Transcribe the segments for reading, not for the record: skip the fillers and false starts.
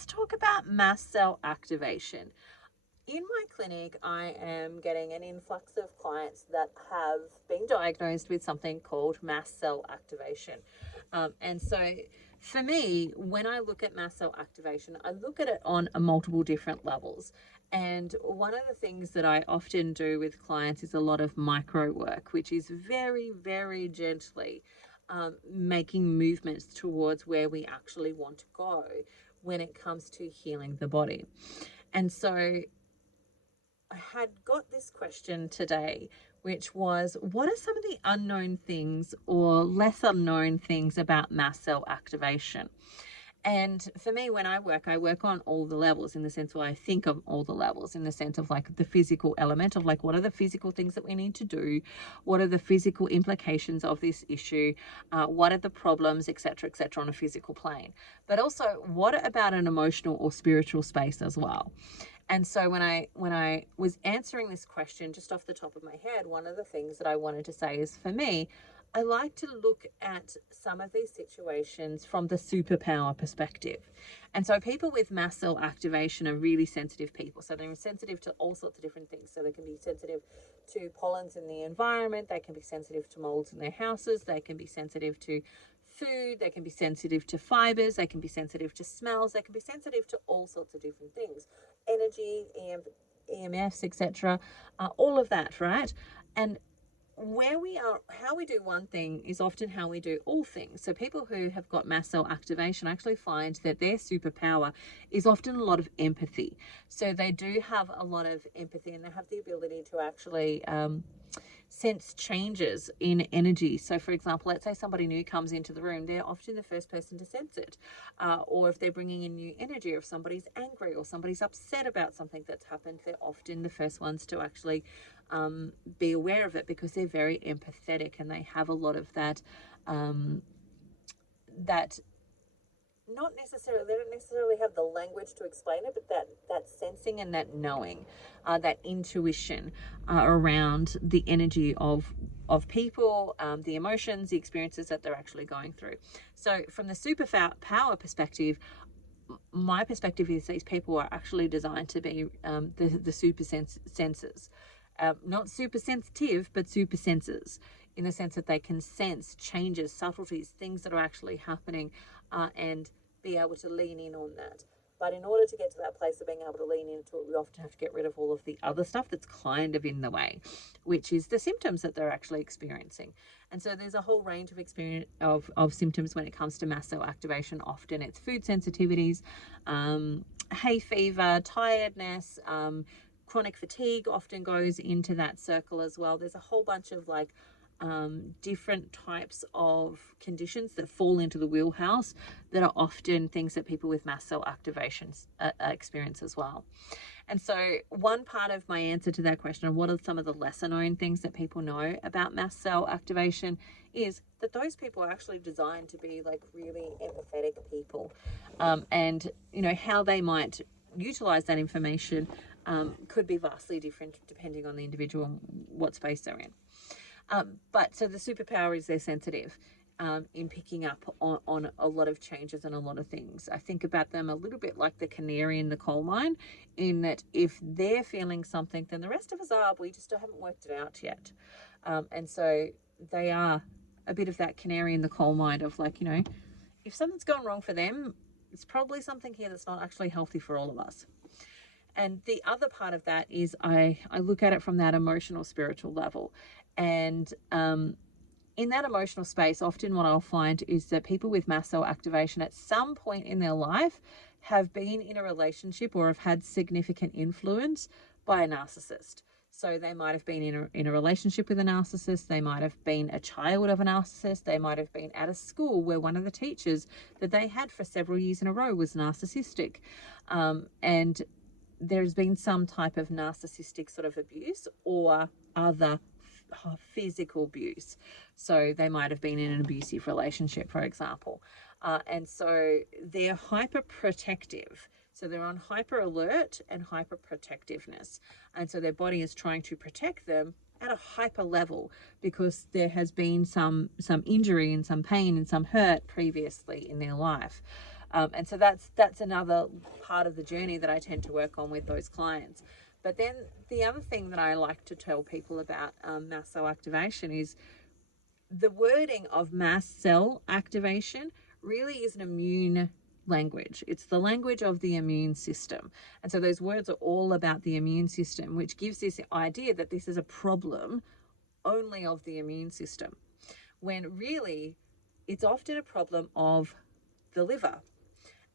let's talk about mast cell activation. In my clinic, I am getting an influx of clients that have been diagnosed with something called mast cell activation. And so for me, when I look at mast cell activation, I look at it on a multiple different levels. And one of the things that I often do with clients is a lot of micro work, which is very, very gently making movements towards where we actually want to go when it comes to healing the body. And so I had got this question today, which was, what are some of the unknown things or lesser known things about mast cell activation? And for me, when I work on all the levels, in the sense where I think of all the levels, in the sense of like the physical element of like, what are the physical things that we need to do? What are the physical implications of this issue? What are the problems, etc., on a physical plane? But also, what about an emotional or spiritual space as well? And so when I was answering this question just off the top of my head, one of the things that I wanted to say is, for me, I like to look at some of these situations from the superpower perspective. And so people with mast cell activation are really sensitive people. So they're sensitive to all sorts of different things. So they can be sensitive to pollens in the environment. They can be sensitive to molds in their houses. They can be sensitive to food. They can be sensitive to fibers. They can be sensitive to smells. They can be sensitive to all sorts of different things. Energy, EMFs, etc. All of that, right? And where we are, how we do one thing is often how we do all things. So people who have got mast cell activation actually find that their superpower is often a lot of empathy. So they do have a lot of empathy, and they have the ability to actually sense changes in energy. So for example, let's say somebody new comes into the room, they're often the first person to sense it. Or if they're bringing in new energy, or if somebody's angry or somebody's upset about something that's happened, they're often the first ones to actually be aware of it, because they're very empathetic and they have a lot of that that not necessarily, they don't necessarily have the language to explain it, but that sensing and that knowing, that intuition around the energy of people, the emotions, the experiences that they're actually going through. So from the superpower perspective, my perspective is these people are actually designed to be the super sensors. Not super sensitive, but super sensors, in the sense that they can sense changes, subtleties, things that are actually happening, and be able to lean in on that. But in order to get to that place of being able to lean into it, we often have to get rid of all of the other stuff that's kind of in the way, which is the symptoms that they're actually experiencing. And so there's a whole range of experience of symptoms when it comes to mast cell activation. Often it's food sensitivities, hay fever, tiredness, chronic fatigue often goes into that circle as well. There's a whole bunch of like different types of conditions that fall into the wheelhouse that are often things that people with mast cell activations experience as well. And so one part of my answer to that question of what are some of the lesser known things that people know about mast cell activation is that those people are actually designed to be like really empathetic people. And you know, how they might utilize that information could be vastly different depending on the individual and what space they're in. But so the superpower is they're sensitive in picking up on a lot of changes and a lot of things. I think about them a little bit like the canary in the coal mine, in that if they're feeling something, then the rest of us are, we just haven't worked it out yet. And so they are a bit of that canary in the coal mine of like, you know, if something's gone wrong for them, it's probably something here that's not actually healthy for all of us. And the other part of that is I look at it from that emotional, spiritual level. And in that emotional space, often what I'll find is that people with mast cell activation at some point in their life have been in a relationship or have had significant influence by a narcissist. So they might have been in a relationship with a narcissist. They might have been a child of a narcissist. They might have been at a school where one of the teachers that they had for several years in a row was narcissistic. And there's been some type of narcissistic sort of abuse or other physical abuse. So they might have been in an abusive relationship, for example. And so they're hyper protective. So they're on hyper alert and hyper protectiveness. And so their body is trying to protect them at a hyper level because there has been some injury and some pain and some hurt previously in their life. And so that's another part of the journey that I tend to work on with those clients. But then the other thing that I like to tell people about mast cell activation is the wording of mast cell activation really is an immune language. It's the language of the immune system. And so those words are all about the immune system, which gives this idea that this is a problem only of the immune system, when really it's often a problem of the liver.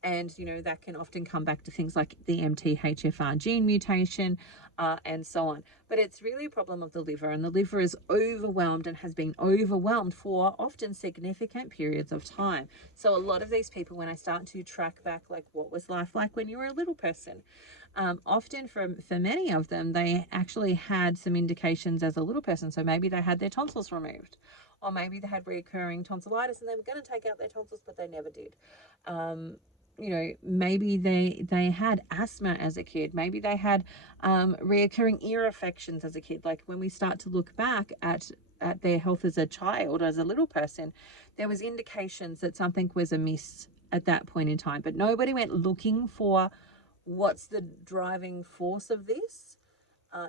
And, that can often come back to things like the MTHFR gene mutation and so on. But it's really a problem of the liver, and the liver is overwhelmed and has been overwhelmed for often significant periods of time. So a lot of these people, when I start to track back, like, what was life like when you were a little person? Often for many of them, they actually had some indications as a little person. So maybe they had their tonsils removed, or maybe they had recurring tonsillitis and they were going to take out their tonsils, but they never did. Maybe they had asthma as a kid. Maybe they had reoccurring ear infections as a kid. Like, when we start to look back at their health as a child, as a little person, there was indications that something was amiss at that point in time. But nobody went looking for what's the driving force of this.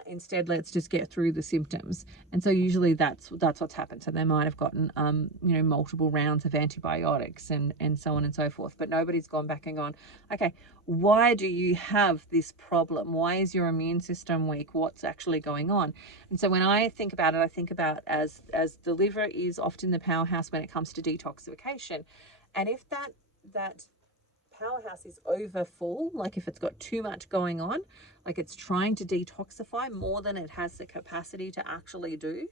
Instead, let's just get through the symptoms. And so usually that's what's happened. So they might have gotten multiple rounds of antibiotics and so on and so forth. But nobody's gone back and gone, okay, why do you have this problem? Why is your immune system weak? What's actually going on? And so when I think about it, I think about as the liver is often the powerhouse when it comes to detoxification. And if that powerhouse is over full, like if it's got too much going on, like it's trying to detoxify more than it has the capacity to actually do,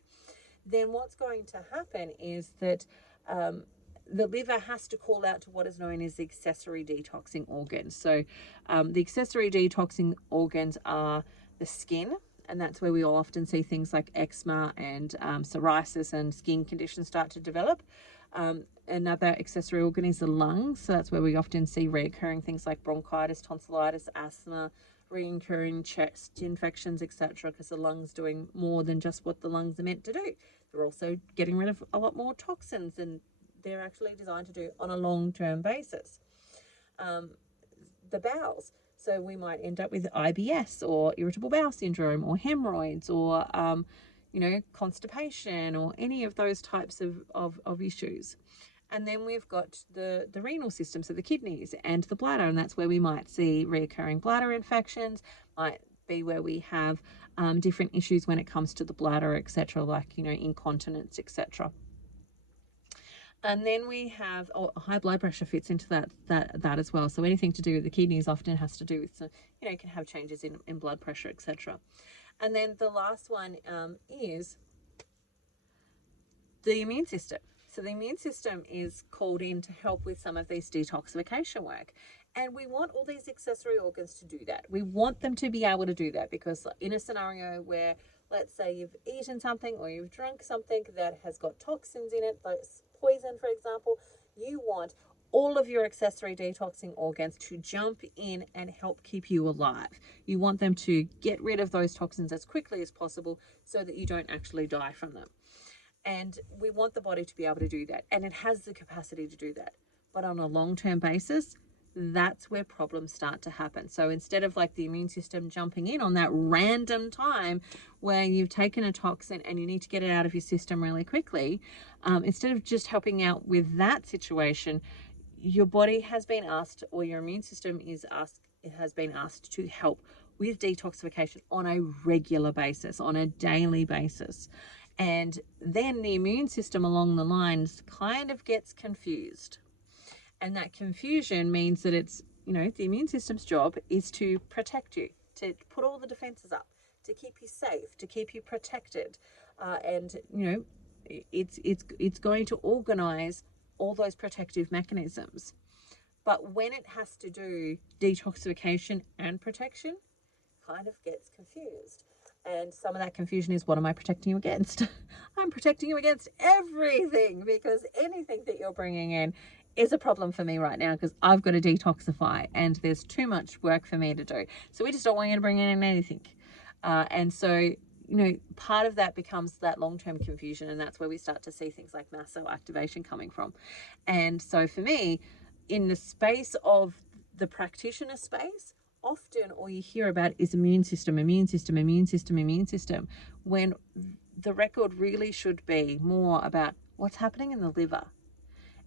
then what's going to happen is that the liver has to call out to what is known as the accessory detoxing organs. So the accessory detoxing organs are the skin, and that's where we all often see things like eczema and psoriasis and skin conditions start to develop. Another accessory organ is the lungs. So that's where we often see recurring things like bronchitis, tonsillitis, asthma, recurring chest infections, etc., because the lungs doing more than just what the lungs are meant to do. They're also getting rid of a lot more toxins than they're actually designed to do on a long-term basis. The bowels. So we might end up with IBS or irritable bowel syndrome or hemorrhoids or constipation or any of those types of issues. And then we've got the renal system, so the kidneys and the bladder, and that's where we might see recurring bladder infections, might be where we have different issues when it comes to the bladder, etc., like, incontinence, etc. And then we have high blood pressure fits into that as well. So anything to do with the kidneys often has to do with, can have changes in blood pressure, etc. And then the last one is the immune system. So the immune system is called in to help with some of these detoxification work. And we want all these accessory organs to do that. We want them to be able to do that, because in a scenario where, let's say, you've eaten something or you've drunk something that has got toxins in it, like poison, for example, you want all of your accessory detoxing organs to jump in and help keep you alive. You want them to get rid of those toxins as quickly as possible so that you don't actually die from them. And we want the body to be able to do that. And it has the capacity to do that. But on a long-term basis, that's where problems start to happen. So instead of like the immune system jumping in on that random time where you've taken a toxin and you need to get it out of your system really quickly, instead of just helping out with that situation, your body has been asked, or your immune system has been asked to help with detoxification on a regular basis, on a daily basis. And then the immune system along the lines kind of gets confused. And that confusion means that it's, the immune system's job is to protect you, to put all the defenses up, to keep you safe, to keep you protected. It's going to organize all those protective mechanisms. But when it has to do detoxification and protection, kind of gets confused. And some of that confusion is, what am I protecting you against? I'm protecting you against everything, because anything that you're bringing in is a problem for me right now, because I've got to detoxify and there's too much work for me to do. So we just don't want you to bring in anything. And so, part of that becomes that long-term confusion, and that's where we start to see things like mast cell activation coming from. And so for me, in the space of the practitioner space, often all you hear about is immune system, immune system, immune system, immune system, when the record really should be more about what's happening in the liver.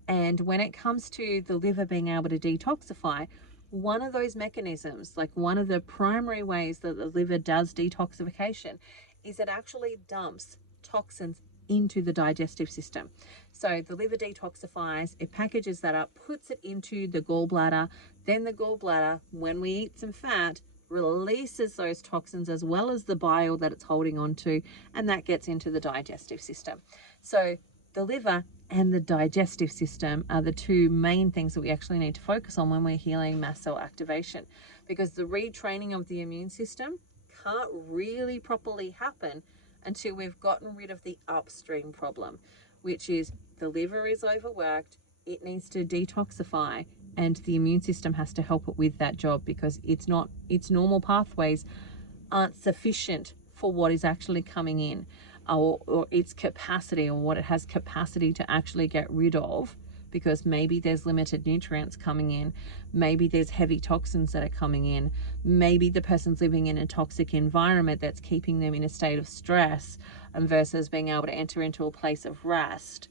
And when it comes to the liver being able to detoxify, one of those mechanisms, like one of the primary ways that the liver does detoxification, is it actually dumps toxins into the digestive system. So the liver detoxifies, it packages that up, puts it into the gallbladder. Then the gallbladder, when we eat some fat, releases those toxins as well as the bile that it's holding on to, and that gets into the digestive system. So the liver and the digestive system are the two main things that we actually need to focus on when we're healing mast cell activation, because the retraining of the immune system can't really properly happen until we've gotten rid of the upstream problem, which is the liver is overworked, it needs to detoxify, and the immune system has to help it with that job, because its normal pathways aren't sufficient for what is actually coming in, or its capacity, or what it has capacity to actually get rid of, because maybe there's limited nutrients coming in, maybe there's heavy toxins that are coming in, maybe the person's living in a toxic environment that's keeping them in a state of stress, versus being able to enter into a place of rest.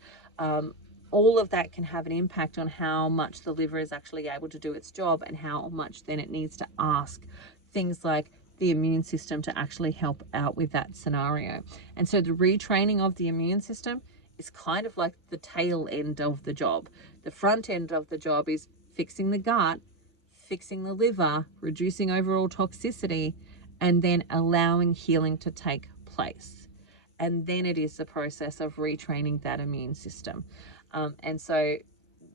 All of that can have an impact on how much the liver is actually able to do its job, and how much then it needs to ask things like the immune system to actually help out with that scenario. And so the retraining of the immune system is kind of like the tail end of the job. The front end of the job is fixing the gut, fixing the liver, reducing overall toxicity, and then allowing healing to take place. And then it is the process of retraining that immune system. And so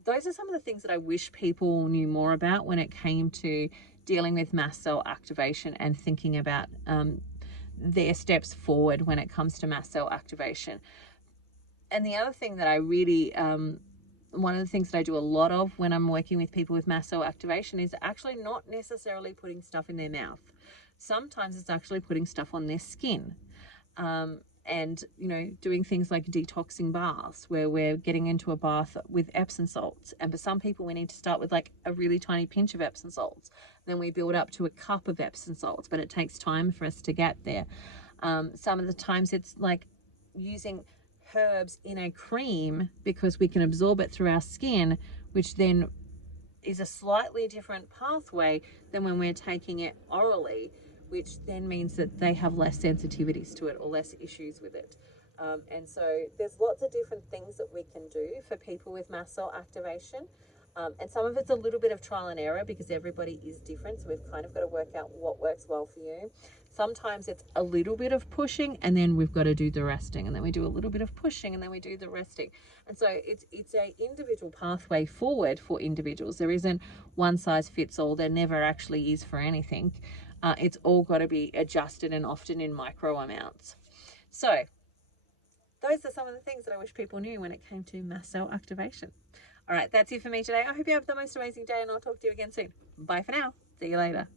those are some of the things that I wish people knew more about when it came to dealing with mast cell activation and thinking about their steps forward when it comes to mast cell activation. And the other thing that I really, one of the things that I do a lot of when I'm working with people with mast cell activation is actually not necessarily putting stuff in their mouth. Sometimes it's actually putting stuff on their skin. And doing things like detoxing baths, where we're getting into a bath with Epsom salts, and for some people we need to start with like a really tiny pinch of Epsom salts, then we build up to a cup of Epsom salts, but it takes time for us to get there. Some of the times it's like using herbs in a cream, because we can absorb it through our skin, which then is a slightly different pathway than when we're taking it orally, which then means that they have less sensitivities to it or less issues with it. And so there's lots of different things that we can do for people with mast cell activation. And some of it's a little bit of trial and error, because everybody is different. So we've kind of got to work out what works well for you. Sometimes it's a little bit of pushing, and then we've got to do the resting, and then we do a little bit of pushing, and then we do the resting. And so it's a individual pathway forward for individuals. There isn't one size fits all. There never actually is for anything. It's all got to be adjusted, and often in micro amounts. So those are some of the things that I wish people knew when it came to mast cell activation. All right, that's it for me today. I hope you have the most amazing day, and I'll talk to you again soon. Bye for now. See you later.